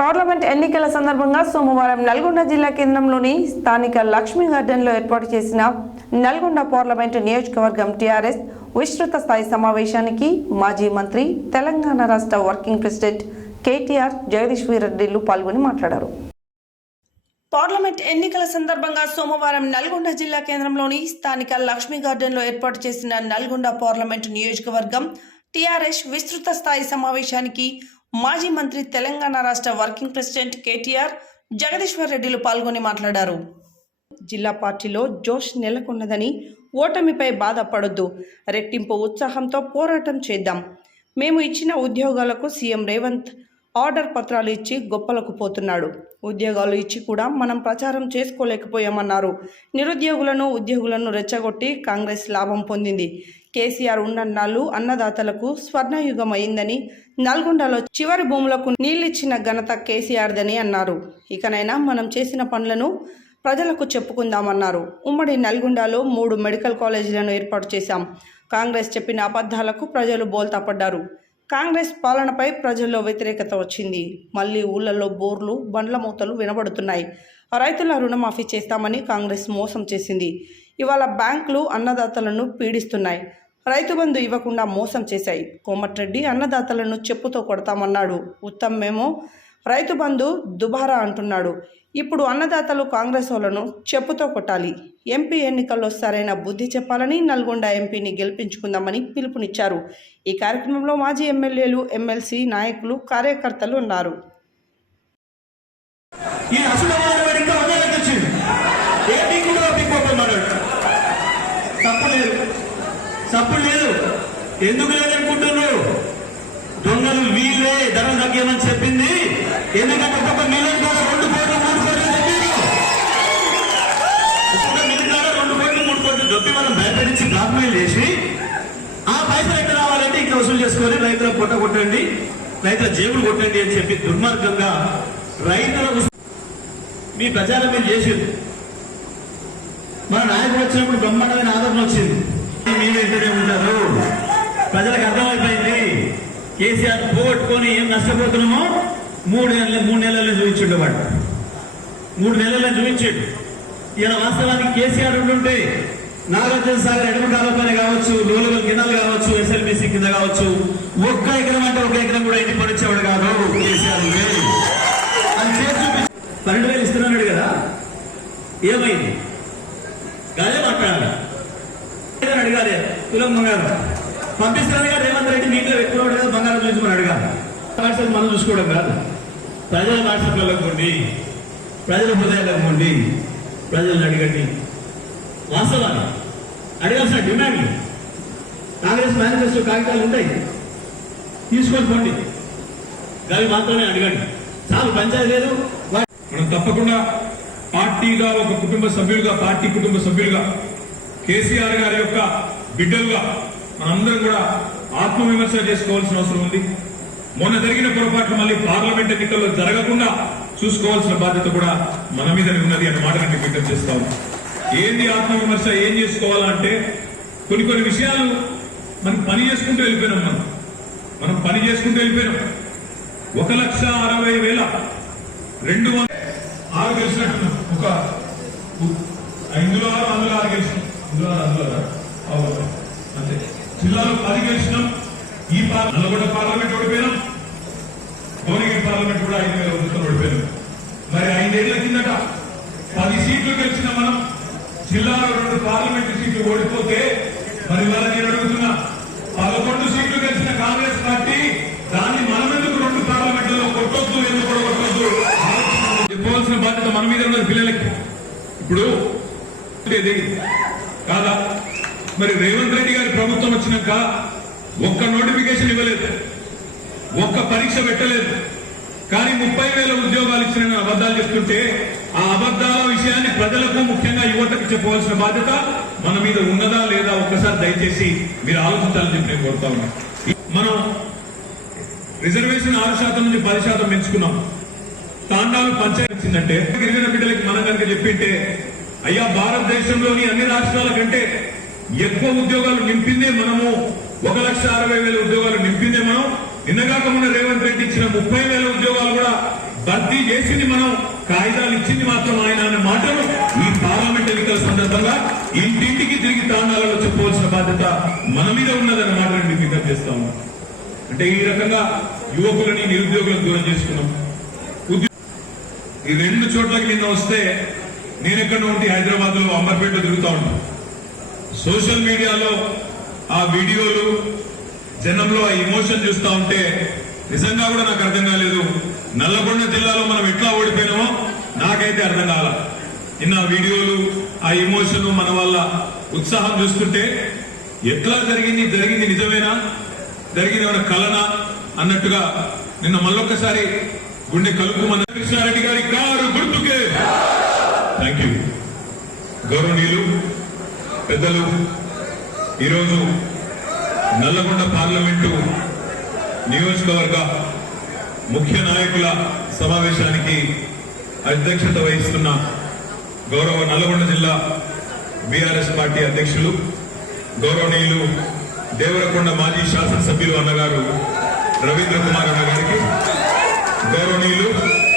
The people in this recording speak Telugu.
పార్లమెంట్ ఎన్నికల సందర్భంగా సోమవారం నల్గొండ జిల్లా కేంద్రంలోని స్థానిక లక్ష్మీ గార్డెన్లో ఏర్పాటు చేసిన నల్గొండ పార్లమెంట్ నియోజకవర్గం టీఆర్ఎస్ విస్తృత స్థాయి సమావేశానికి మాజీ మంత్రి తెలంగాణ రాష్ట్ర వర్కింగ్ ప్రెసిడెంట్ కేటీఆర్ జగదీశ్వరరెడ్డిలు పాల్గొని మాట్లాడారు. పార్లమెంట్ ఎన్నికల సందర్భంగా సోమవారం నల్గొండ జిల్లా కేంద్రంలోని స్థానిక లక్ష్మీ గార్డెన్లో ఏర్పాటు చేసిన నల్గొండ పార్లమెంట్ నియోజకవర్గం టీఆర్ఎస్ విస్తృత స్థాయి సమావేశానికి మాజీ మంత్రి తెలంగాణ రాష్ట్ర వర్కింగ్ ప్రెసిడెంట్ కేటీఆర్ జగదీశ్వర్ రెడ్డిలు పాల్గొని మాట్లాడారు. జిల్లా పార్టీలో జోష్ నెలకొన్నదని ఓటమిపై బాధపడొద్దు. రెట్టింపు ఉత్సాహంతో పోరాటం చేద్దాం. మేము ఇచ్చిన ఉద్యోగాలకు సీఎం రేవంత్ ఆర్డర్ పత్రాలు ఇచ్చి గొప్పలకు పోతున్నాడు. ఉద్యోగాలు ఇచ్చి కూడా మనం ప్రచారం చేసుకోలేకపోయామన్నారు. నిరుద్యోగులను ఉద్యోగులను రెచ్చగొట్టి కాంగ్రెస్ లాభం పొందింది. కేసీఆర్ ఉన్నన్నాళ్ళు అన్నదాతలకు స్వర్ణయుగం అయిందని నల్గొండలో చివరి భూములకు నీళ్ళిచ్చిన ఘనత కేసీఆర్దని అన్నారు. ఇకనైనా మనం చేసిన పనులను ప్రజలకు చెప్పుకుందామన్నారు. ఉమ్మడి నల్గొండలో మూడు మెడికల్ కాలేజీలను ఏర్పాటు చేశాం. కాంగ్రెస్ చెప్పిన అబద్ధాలకు ప్రజలు బోల్తాపడ్డారు. కాంగ్రెస్ పాలనపై ప్రజల్లో వ్యతిరేకత వచ్చింది. మళ్ళీ ఊళ్ళల్లో బోర్లు బండ్ల మూతలు వినబడుతున్నాయి. రైతుల రుణమాఫీ చేస్తామని కాంగ్రెస్ మోసం చేసింది. ఇవాళ బ్యాంకులు అన్నదాతలను పీడిస్తున్నాయి. రైతు బంధు ఇవ్వకుండా మోసం చేశాయి. కోమటిరెడ్డి అన్నదాతలను చెప్పుతో కొడతామన్నాడు. ఉత్తమ్ మేము రైతు బంధు దుబారా అంటున్నాడు. ఇప్పుడు అన్నదాతలు కాంగ్రెస్ వాళ్ళను చెప్పుతో కొట్టాలి. ఎంపీ ఎన్నికల్లో సరైన బుద్ధి చెప్పాలని నల్గొండ ఎంపీని గెలిపించుకుందామని పిలుపునిచ్చారు. ఈ కార్యక్రమంలో మాజీ ఎమ్మెల్యేలు ఎమ్మెల్సీ నాయకులు కార్యకర్తలు ఉన్నారు ఈ అసులమైన వాడు ఇంకా వందేళ్ళకి వచ్చింది ఏ దిక్కులో దిక్కుపోతున్నాడు తప్పు లేదు తప్పు లేదు. ఎందుకు లేదనుకుంటున్నారు దొంగలు వీళ్ళే ధరలు తగ్గేమని చెప్పింది. ఎందుకంటే ఒక్కొక్క మిలియన్ కూడా రెండు కోట్లు మూడు కోట్లు చెప్పారు ఒక్కొక్క మిలియన్ కూడా రెండు కోట్లు మూడు కోట్లు చెప్పి మనం భయపడించి బ్లాక్మెయిల్ చేసి ఆ పైసలు ఎక్కడ రావాలంటే ఇక్కడ వసూలు చేసుకొని రైతుల పొట్ట కొట్టండి రైతుల జేబులు కొట్టండి అని చెప్పి దుర్మార్గంగా రైతుల మీ ప్రచారం మీరు చేసింది మన నాయకుడు వచ్చినప్పుడు బ్రహ్మాండమైన ఆదరణ వచ్చింది. మీరు వెంటనే ఉంటారు. ప్రజలకు అర్థమైపోయింది. కేసీఆర్ పోగొట్టుకొని ఏం నష్టపోతున్నామో మూడు నెలల మూడు నెలల్లో చూపించిండు వాడు. మూడు నెలల్లో చూపించాడు. ఇలా వాస్తవానికి కేసీఆర్ ఉంటుంటే నాగార్జున సాగర్ ఎడమ కాలపైన కావచ్చు లోలుగల్ గిన్నెలు కావచ్చు ఎస్ఎల్బిసి కింద కావచ్చు ఒక్క ఎకరం అంటే ఒక ఎకరం కూడా ఇంటి పనిచ్చేవాడు కాదు కేసీఆర్. అని చేసి చూపించి పన్నెండు వేలు ఇస్తున్నాడు కదా. ఏమైంది? తులం బంగారం పంపిస్తాను కదా రేవంత్ రెడ్డి నీటిలో ఎక్కువ కదా బంగారం చూసుకుని అడగాలి వాట్సాప్ మనం చూసుకోవడం కాదు. ప్రజల వాట్సాప్లలో కొండి ప్రజల హృదయాలకు కొండి ప్రజలను అడగండి. వాస్తవాన్ని అడగాల్సిన డిమాండ్లు కాంగ్రెస్ మేనిఫెస్టో కాగితాలు ఉంటాయి. తీసుకొని పోండి. అవి మాత్రమే అడగండి. చాలు పంచాయతీ లేదు. మనం తప్పకుండా పార్టీగా ఒక కుటుంబ సభ్యులుగా పార్టీ కుటుంబ సభ్యులుగా కేసీఆర్ గారి యొక్క బిడ్డలుగా మనందరం కూడా ఆత్మవిమర్శ చేసుకోవాల్సిన అవసరం ఉంది. మొన్న జరిగిన పొరపాట్లు మళ్ళీ పార్లమెంట్ ఎన్నికల్లో జరగకుండా చూసుకోవాల్సిన బాధ్యత కూడా మన మీదనే ఉన్నది అన్న మాట నేను వ్యక్తం చేస్తాము ఏంది ఆత్మవిమర్శ? ఏం చేసుకోవాలంటే కొన్ని కొన్ని విషయాలు మనం పని చేసుకుంటూ వెళ్ళిపోయినాం మనం. మనం పని చేసుకుంటూ వెళ్ళిపోయినాం. ఒక లక్ష అరవై వేల రెండు వందల ఆరు గెలిచినట్టు ఒక ఐదులో ఆరు అందులో ఆరు గెలిచినాం. ఇందులో ఆరు అందులో జిల్లాలో పది గెలిచినాం. ఈ నల్గొండ పార్లమెంట్ ఓడిపోయినాం. భువనగిరి పార్లమెంట్ కూడా ఐదు వేల ఓటుతో ఓడిపోయినాం. మరి ఐదేళ్ళ కిందట పది సీట్లు గెలిచిన మనం. జిల్లాలో రెండు పార్లమెంట్ సీట్లు ఓడిపోతే మరి ఇవాళ నేను అడుగుతున్నా పదకొండు సీట్లు గెలిచిన కాంగ్రెస్ పార్టీ దాన్ని మనం ఎందుకు రెండు పార్లమెంట్లలో కొట్టొద్దు ఎందుకు కూడా కొట్టొద్దు చెప్పవలసిన బాధ్యత మన మీద ఉన్నది పిల్లలకి. ఇప్పుడు కాదా? మరి రేవంత్ రెడ్డి గారి ప్రభుత్వం వచ్చినాక ఒక్క నోటిఫికేషన్ ఇవ్వలేదు. ఒక్క పరీక్ష పెట్టలేదు. కానీ ముప్పై వేల ఉద్యోగాలు ఇచ్చిన అబద్దాలు చెప్తుంటే ఆ అబద్దాల విషయాన్ని ప్రజలకు ముఖ్యంగా యువతకు చెప్పవలసిన బాధ్యత మన మీద ఉన్నదా లేదా ఒక్కసారి దయచేసి మీరు ఆలోచించాలని చెప్పి నేను కోరుతా ఉన్నా. మనం రిజర్వేషన్ ఆరు శాతం నుంచి పది శాతం పెంచుకున్నాం. తాండాలు పంచాయతీ ఇచ్చిందంటే గిరిజన బిడ్డలకి మనం కనుక చెప్పింటే అయ్యా భారతదేశంలోని అన్ని రాష్ట్రాల కంటే ఎక్కువ ఉద్యోగాలు నింపిందే మనము. ఒక లక్ష అరవై వేల ఉద్యోగాలు నింపిందే మనం. నిన్నగాక మన రేవంత్ రెడ్డి ఇచ్చిన ముప్పై వేల ఉద్యోగాలు కూడా భర్తీ చేసింది మనం. కాగితాలు ఇచ్చింది మాత్రం ఆయన అనే మాటను ఈ పార్లమెంట్ ఎన్నికల సందర్భంగా ఇంటింటికి తిరిగి తాండాలలో చెప్పవలసిన బాధ్యత మన మీద ఉన్నదన్న మాటను మీకు విజ్ఞప్తి చేస్తాము అంటే ఈ రకంగా యువకులని నిరుద్యోగులకు దూరం చేసుకున్నాం. ఈ రెండు చోట్లకి నిన్న వస్తే నేను ఎక్కడ ఉంటే హైదరాబాద్లో అంబర్పేట తిరుగుతా ఉంటాను సోషల్ మీడియాలో ఆ వీడియోలు జనంలో ఆ ఇమోషన్ చూస్తా ఉంటే నిజంగా కూడా నాకు అర్థం కాలేదు. నల్లగొండ జిల్లాలో మనం ఎట్లా ఓడిపోయినామో నాకైతే అర్థం కాల. నిన్న వీడియోలు ఆ ఇమోషన్ మన వల్ల ఉత్సాహం చూస్తుంటే ఎట్లా జరిగింది జరిగింది నిజమేనా? జరిగింది ఏమైనా కలనా? అన్నట్టుగా నిన్న మళ్ళొక్కసారి గుండె కలుపు మన కృష్ణారెడ్డి గారి కారు గుర్తుకే. థ్యాంక్ యూ గౌరవనీయులు పెద్దలు ఈరోజు నల్లగొండ పార్లమెంటు నియోజకవర్గ ముఖ్య నాయకుల సమావేశానికి అధ్యక్షత వహిస్తున్న గౌరవ నల్లగొండ జిల్లా బీఆర్ఎస్ పార్టీ అధ్యక్షులు గౌరవనీయులు దేవరకొండ మాజీ శాసనసభ్యులు అన్నగారు రవీంద్ర కుమార్ అన్న గారికి గౌరవనీయులు